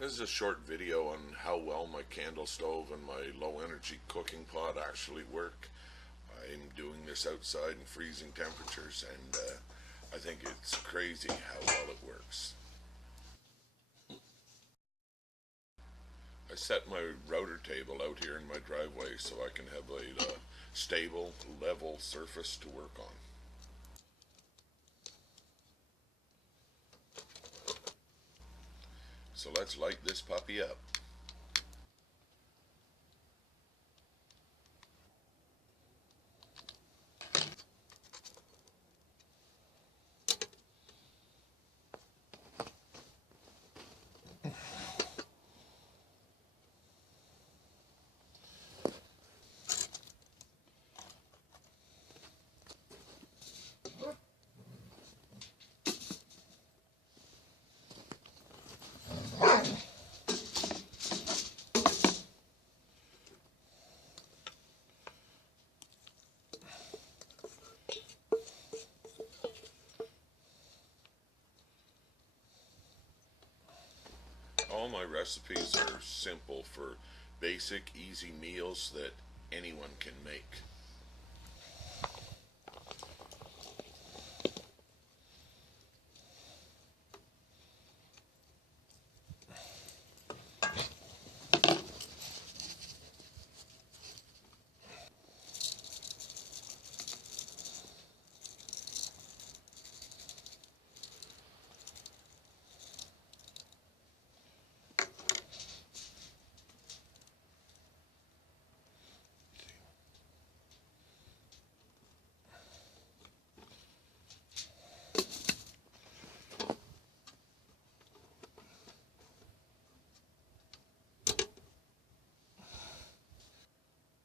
This is a short video on how well my candle stove and my low energy cooking pot actually work. I'm doing this outside in freezing temperatures, and I think it's crazy how well it works. I set my router table out here in my driveway so I can have a stable, level surface to work on. So let's light this puppy up. All my recipes are simple for basic, easy meals that anyone can make.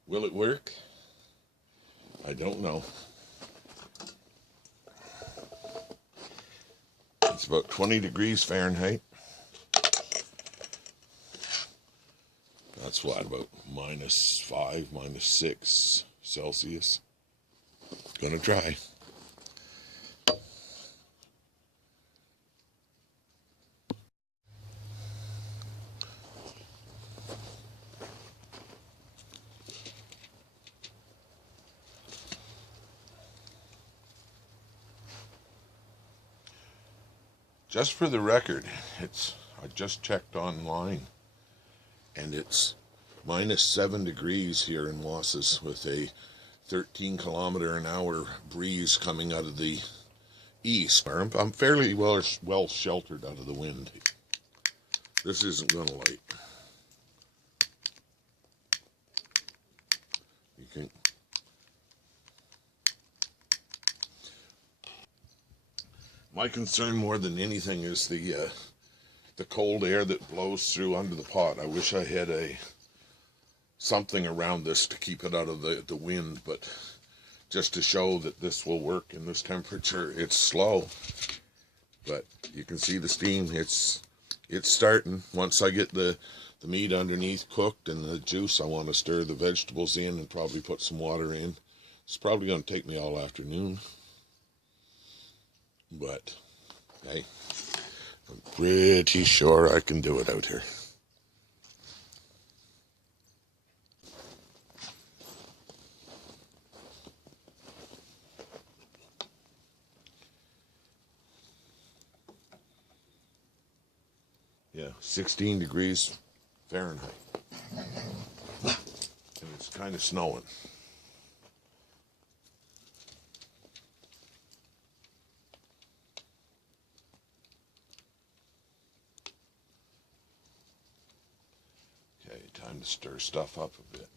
Will it work? I don't know. It's about 20 degrees Fahrenheit. That's what, about -5, -6 Celsius. Gonna try. Just for the record, I just checked online, and it's -7 degrees here in Wassas with a 13-kilometer-an-hour breeze coming out of the east. I'm fairly well sheltered out of the wind. This isn't going to light. You can. My concern more than anything is the cold air that blows through under the pot. I wish I had something around this to keep it out of the wind, but just to show that this will work in this temperature. It's slow, but you can see the steam. It's starting. Once I get the meat underneath cooked and the juice, I want to stir the vegetables in and probably put some water in. It's probably going to take me all afternoon, but hey, I'm pretty sure I can do it out here. Yeah, 16 degrees Fahrenheit. And it's kind of snowing. Okay, time to stir stuff up a bit.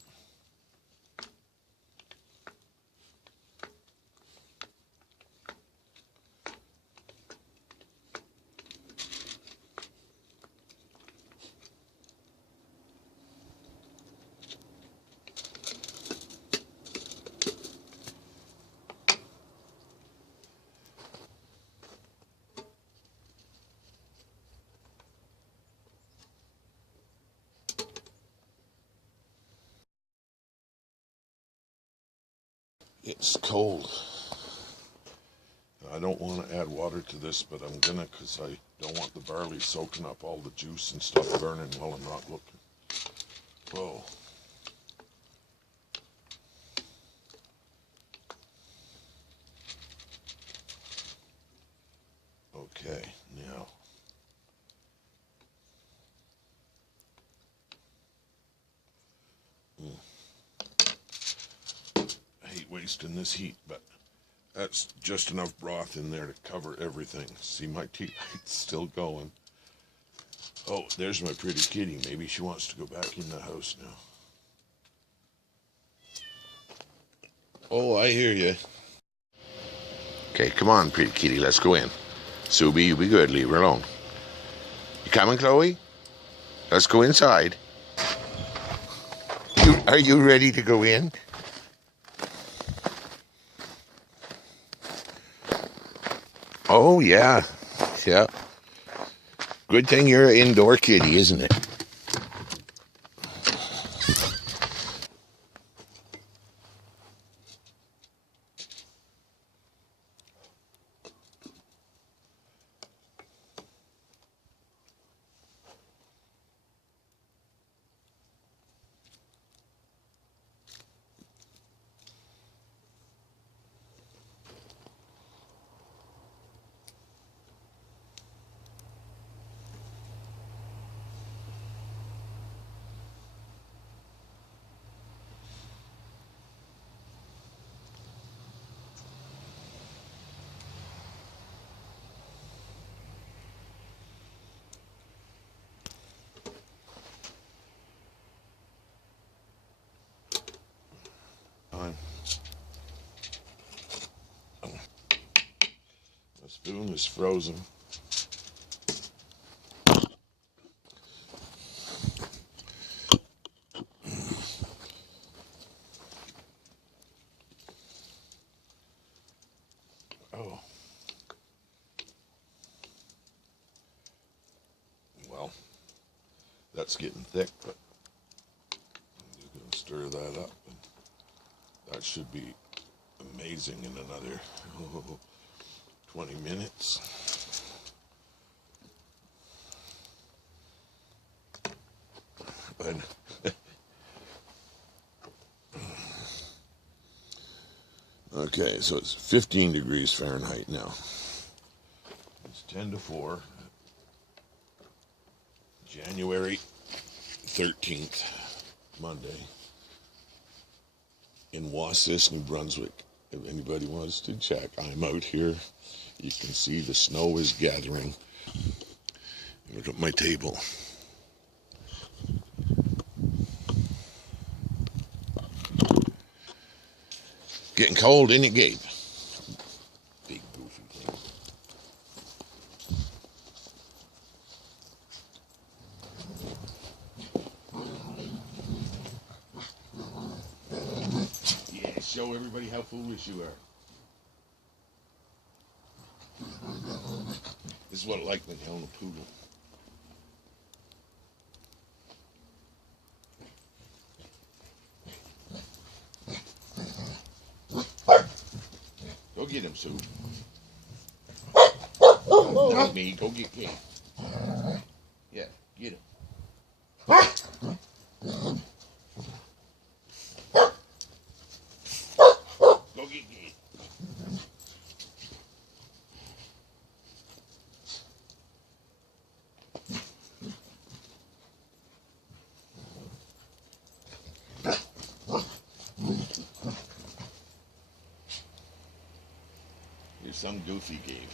It's cold. I don't want to add water to this, but I'm gonna, because I don't want the barley soaking up all the juice and stuff burning while I'm not looking. Whoa. Okay, now. I hate wasting this heat, but that's just enough broth in there to cover everything. See, my tea light's still going. Oh, there's my pretty kitty. Maybe she wants to go back in the house now. Oh, I hear you. Okay, come on, pretty kitty. Let's go in. Subi, you be good. Leave her alone. You coming, Chloe? Let's go inside. Are you ready to go in? Oh, yeah. Yeah. Good thing you're an indoor kitty, isn't it? My spoon is frozen. Oh. Well, that's getting thick, but you can stir that up. And that should be amazing in another 20 minutes. But okay, so it's 15 degrees Fahrenheit now. It's 10 to 4, January 13th, Monday, in Wasis, New Brunswick. If anybody wants to check, I'm out here. You can see the snow is gathering. Look at my table. Getting cold, isn't it, Gabe? Big goofy thing. Yeah, show everybody how foolish you are. This is what I like when you own a poodle. Go get him, Sue. Not me. Go get Kate. Yeah, get him. Go get Kate. Here's some goofy Gabe.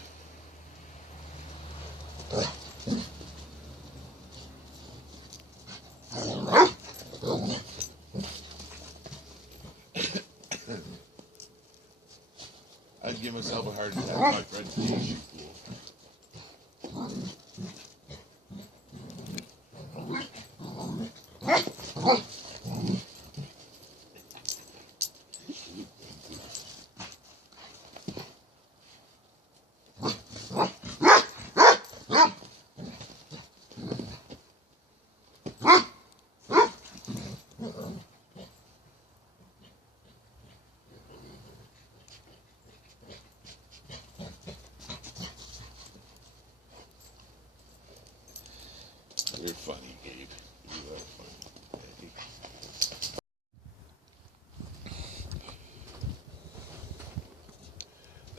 I'd give myself a heart attack, my friend. You fool.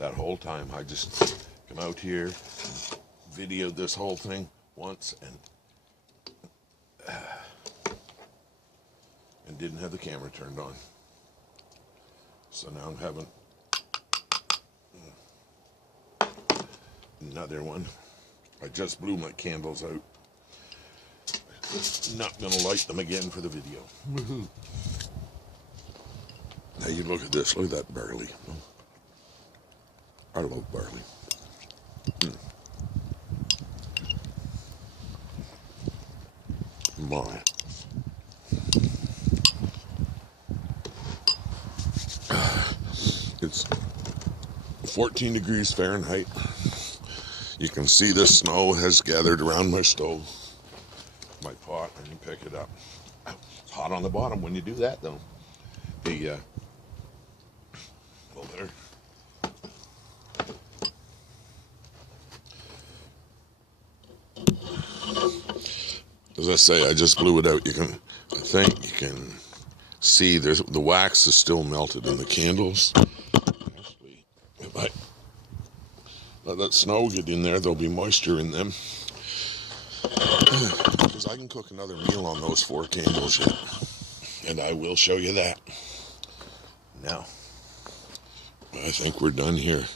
that whole time. I just come out here, videoed this whole thing once, and didn't have the camera turned on. So now I'm having another one. I just blew my candles out. Not gonna light them again for the video. Woohoo! Now you look at this. Look at that barley. I love barley. My. It's 14 degrees Fahrenheit. You can see the snow has gathered around my stove, my pot, and you pick it up. It's hot on the bottom when you do that, though. Well, there. As I say, I just blew it out. I think you can see the wax is still melted in the candles. Actually, if I let that snow get in there, there'll be moisture in them. Because I can cook another meal on those 4 candles yet. And I will show you that. Now, I think we're done here.